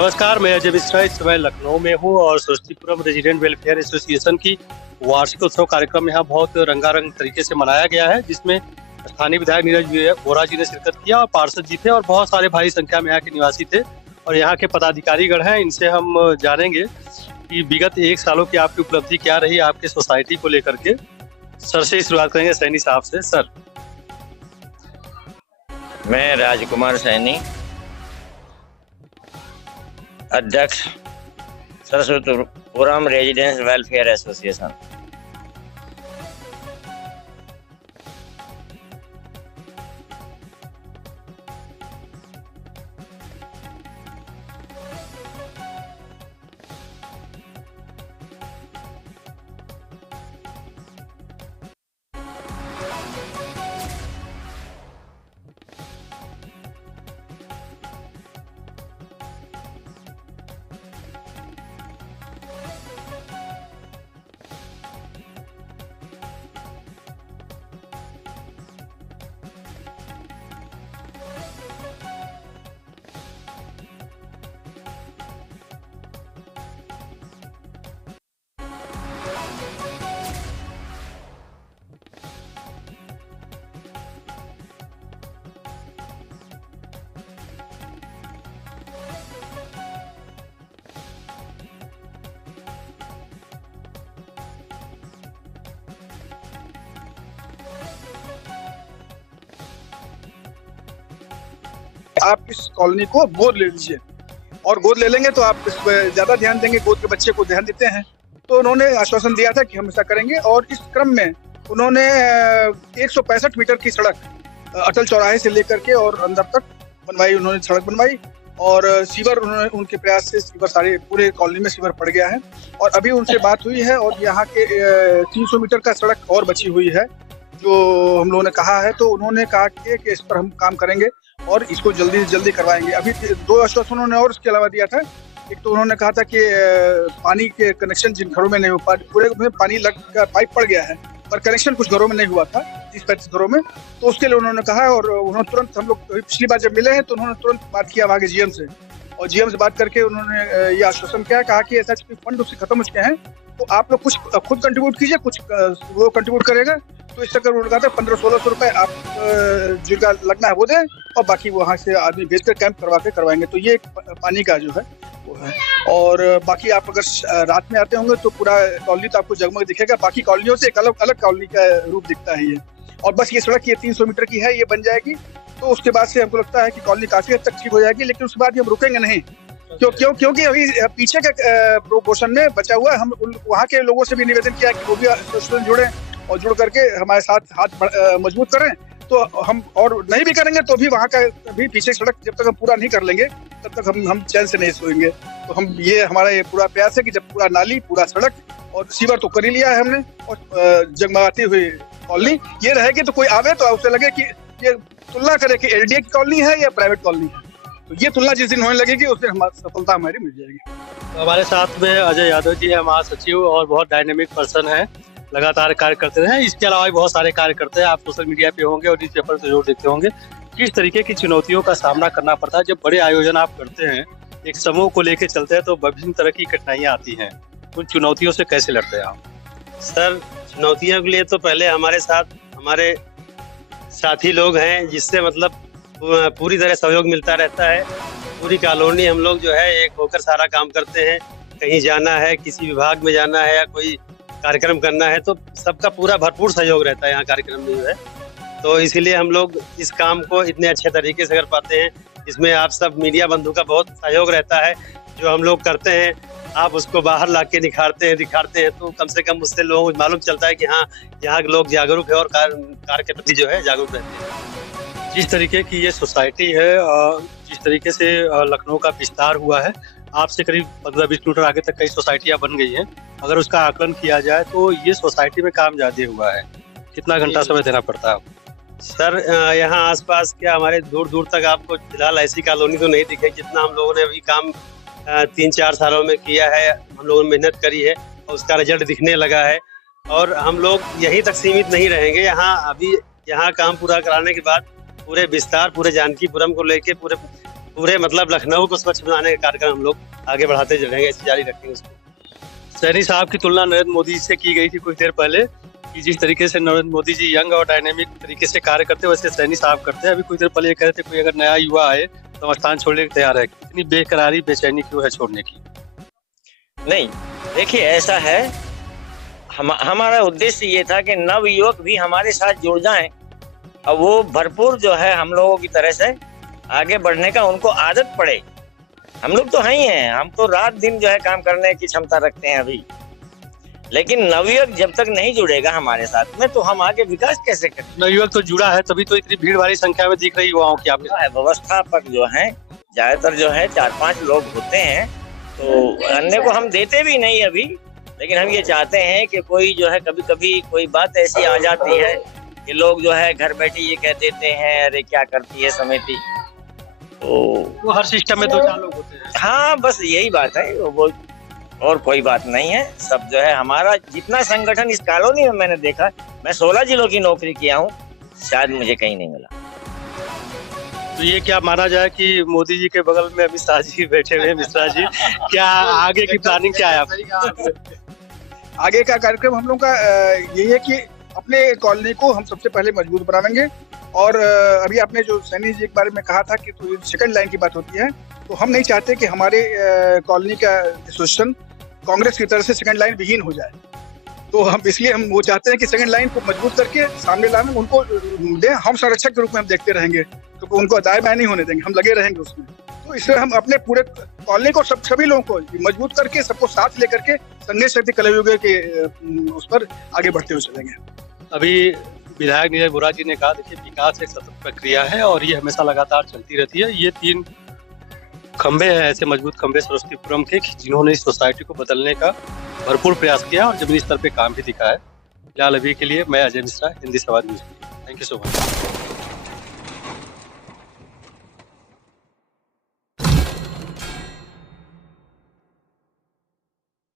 नमस्कार, मैं अजय मिश्रा इस समय लखनऊ में हूँ और सृष्टिपुरम रेजिडेंट वेलफेयर एसोसिएशन की वार्षिक उत्सव कार्यक्रम यहाँ बहुत रंगारंग तरीके से मनाया गया है, जिसमें स्थानीय विधायक नीरज वोरा जी ने शिरकत किया और पार्षद जी थे और बहुत सारे भारी संख्या में यहाँ के निवासी थे और यहाँ के पदाधिकारीगण हैं। इनसे हम जानेंगे कि विगत 1 सालों की आपकी उपलब्धि क्या रही आपके सोसाइटी को लेकर के। सर से ही शुरुआत करेंगे, सैनी साहब से। सर, मैं राजकुमार सैनी, अध्यक्ष सरस्वतीपुरम रेजिडेंस वेलफेयर एसोसिएशन। आप इस कॉलोनी को गोद ले लीजिए और गोद ले लेंगे तो आप इस पर ज्यादा ध्यान देंगे, गोद के बच्चे को ध्यान देते हैं। तो उन्होंने आश्वासन दिया था कि हम ऐसा करेंगे और इस क्रम में उन्होंने 165 मीटर की सड़क अटल चौराहे से लेकर के और अंदर तक बनवाई, उन्होंने सड़क बनवाई और सीवर उन्होंने उनके प्रयास से सीवर सारे पूरे कॉलोनी में सीवर पड़ गया है। और अभी उनसे बात हुई है और यहाँ के 300 मीटर का सड़क और बची हुई है जो हम लोगों ने कहा है। तो उन्होंने कहा कि इस पर हम काम करेंगे और इसको जल्दी से जल्दी करवाएंगे। अभी 2 आश्वासन उन्होंने और इसके अलावा दिया था। एक तो उन्होंने कहा था कि पानी के कनेक्शन जिन घरों में नहीं हो पा, पूरे में पानी लग का पाइप पड़ गया है पर कनेक्शन कुछ घरों में नहीं हुआ था, 30-35 घरों में, तो उसके लिए उन्होंने कहा और उन्होंने तुरंत, हम लोग पिछली बार जब मिले हैं तो उन्होंने तुरंत बात किया वहाँ के जीएम से और जीएम से बात करके उन्होंने ये आश्वासन किया, कहा कि ऐसा फंड उससे खत्म हो चुके हैं तो आप लोग कुछ खुद कंट्रीब्यूट कीजिए, कुछ वो कंट्रीब्यूट करेगा। तो इस चक्कर उन्होंने कहा था 1500-1600 रुपए आप जिनका लगना है वो दें और बाकी वहाँ से आदमी भेजकर कैंप करवा के करवाएंगे। तो ये पानी का जो है वो है। और बाकी आप अगर रात में आते होंगे तो पूरा कॉलोनी तो आपको जगमग दिखेगा, बाकी कॉलोनियों से एक अलग अलग कॉलोनी का रूप दिखता है ये। और बस ये सड़क ये 300 मीटर की है, ये बन जाएगी तो उसके बाद से हमको लगता है कि कॉलोनी काफी हद तक ठीक हो जाएगी। लेकिन उसके बाद हम रुकेंगे नहीं, क्योंकि अभी पीछे के पोर्शन में बचा हुआ है। हम वहाँ के लोगों से भी निवेदन किया कि वो भी एसोसिएशन जुड़े और जुड़ करके हमारे साथ हाथ मजबूत करें। तो हम और नहीं भी करेंगे तो भी वहाँ का भी पीछे सड़क जब तक हम पूरा नहीं कर लेंगे तब तक हम चैन से नहीं सोएंगे। तो हम ये हमारा ये पूरा प्रयास है कि जब पूरा नाली, पूरा सड़क और सीवर तो कर ही लिया है हमने और जगमगाती हुई कॉलोनी ये रहेगी तो कोई आवे तो उसे लगे कि ये तुलना करे कि एलडीए की कॉलोनी है या प्राइवेट कॉलोनी है। तो ये तुलना जिस दिन होने लगेगी उस दिन हमारी सफलता हमारी मिल जाएगी। तो हमारे साथ में अजय यादव जी है, महासचिव और बहुत डायनेमिक पर्सन है, लगातार कार्य करते रहे। इसके अलावा भी बहुत सारे कार्य करते हैं। आप सोशल मीडिया पे होंगे और न्यूज़पेपर से जरूर देखते होंगे। किस तरीके की चुनौतियों का सामना करना पड़ता है जब बड़े आयोजन आप करते हैं, एक समूह को लेकर चलते हैं तो विभिन्न तरह की कठिनाइयाँ आती हैं, उन चुनौतियों से कैसे लड़ते हैं आप? सर, चुनौतियों के लिए तो पहले हमारे साथ हमारे साथी लोग हैं जिससे मतलब पूरी तरह सहयोग मिलता रहता है। पूरी कॉलोनी हम लोग जो है एक होकर सारा काम करते हैं। कहीं जाना है, किसी विभाग में जाना है या कोई कार्यक्रम करना है तो सबका पूरा भरपूर सहयोग रहता है यहाँ कार्यक्रम में जो है। तो इसीलिए हम लोग इस काम को इतने अच्छे तरीके से कर पाते हैं। इसमें आप सब मीडिया बंधु का बहुत सहयोग रहता है। जो हम लोग करते हैं आप उसको बाहर ला के दिखाते हैं तो कम से कम उससे लोगों को मालूम चलता है कि हाँ, यहाँ के लोग जागरूक है और कार्य के प्रति जो है जागरूक रहते हैं। जिस तरीके की ये सोसाइटी है, जिस तरीके से लखनऊ का विस्तार हुआ है, आपसे करीब 15-20 किलोमीटर आगे तक कई सोसाइटियाँ बन गई हैं। अगर उसका आकलन किया जाए तो ये सोसाइटी में काम ज्यादा हुआ है, कितना घंटा समय देना पड़ता है? सर, यहाँ आसपास क्या हमारे दूर दूर तक आपको फिलहाल ऐसी कॉलोनी तो नहीं दिखेगी जितना हम लोगों ने अभी काम 3-4 सालों में किया है। हम लोगों ने मेहनत करी है और उसका रिजल्ट दिखने लगा है। और हम लोग यहीं तक सीमित नहीं रहेंगे। यहाँ अभी यहाँ काम पूरा कराने के बाद पूरे विस्तार, पूरे जानकीपुरम को लेके पूरे पूरे मतलब लखनऊ को स्वच्छ बनाने का कार्यक्रम हम लोग आगे बढ़ाते रहेंगे, ऐसे जारी रखेंगे उसको। सैनी साहब की तुलना नरेंद्र मोदी से की गई थी कुछ देर पहले कि जिस तरीके से नरेंद्र मोदी जी यंग और डायनेमिक तरीके से कार्य करते हैं वैसे सैनी साहब करते हैं। अभी कुछ देर पहले ये कह रहे थे कोई अगर नया युआ आए तो स्थान छोड़ने को तैयार है। इतनी बेकरारी बेचैनी क्यों है छोड़ने की? नहीं, देखिए ऐसा है, हमारा उद्देश्य ये था कि नव युवक भी हमारे साथ जुड़ जाएं और वो भरपूर जो है हम लोगों की तरह से आगे बढ़ने का उनको आदत पड़े। हम लोग तो हैं ही हैं, हम तो रात दिन जो है काम करने की क्षमता रखते हैं अभी, लेकिन नवयुवक जब तक नहीं जुड़ेगा हमारे साथ में तो हम आगे विकास कैसे करें? नवयुवक तो जुड़ा है तभी तो इतनी भीड़ भारी संख्या में दिख रही युवाओं की आपके। व्यवस्थापक जो है ज्यादातर जो है 4-5 लोग होते हैं, तो अन्य को हम देते भी नहीं अभी, लेकिन हम ये चाहते हैं कि कोई जो है कभी कभी कोई बात ऐसी आ जाती है कि लोग जो है घर बैठे ये कह देते हैं अरे क्या करती है समिति, तो हर सिस्टम में 2-4 लोग होते हैं। हाँ बस यही बात है, वो और कोई बात नहीं है। सब जो है हमारा जितना संगठन इस कॉलोनी में मैंने देखा, मैं 16 जिलों की नौकरी किया हूँ, शायद मुझे कहीं नहीं मिला। तो ये क्या माना जाए कि मोदी जी के बगल में अमित शाह जी बैठे हुए हैं, मिश्रा जी, क्या आगे की प्लानिंग क्या है आपकी? आगे का कार्यक्रम हम लोग का यही है कि अपने कॉलोनी को हम सबसे पहले मजबूत बनाएंगे। और अभी आपने जो सैनी जी के बारे में कहा था कि तो सेकंड लाइन की बात होती है, तो हम नहीं चाहते कि हमारे कॉलोनी का एसोसिएशन कांग्रेस की तरह से सेकंड लाइन विहीन हो जाए। तो हम इसलिए हम वो चाहते हैं कि सेकंड लाइन को मजबूत करके सामने लाने उनको दें, हम संरक्षक के रूप में हम देखते रहेंगे, तो उनको दाएं बाएं नहीं होने देंगे, हम लगे रहेंगे उसमें। तो इससे हम अपने पूरे कॉलोनी को सभी लोगों को मजबूत करके सबको साथ लेकर के संघर्ष शक्ति कलयुग के उस पर आगे बढ़ते हुए चलेंगे। अभी विधायक नीरज वोरा जी ने कहा देखिए विकास एक सतत प्रक्रिया है और ये हमेशा लगातार चलती रहती है। ये 3 खंबे हैं ऐसे मजबूत खंबे सरस्वतीपुरम के जिन्होंने इस सोसाइटी को बदलने का भरपूर प्रयास किया और जमीनी स्तर पे काम भी दिखा है। फिलहाल अभी के लिए मैं अजय मिश्रा, हिंदी समाज news. Thank you so much.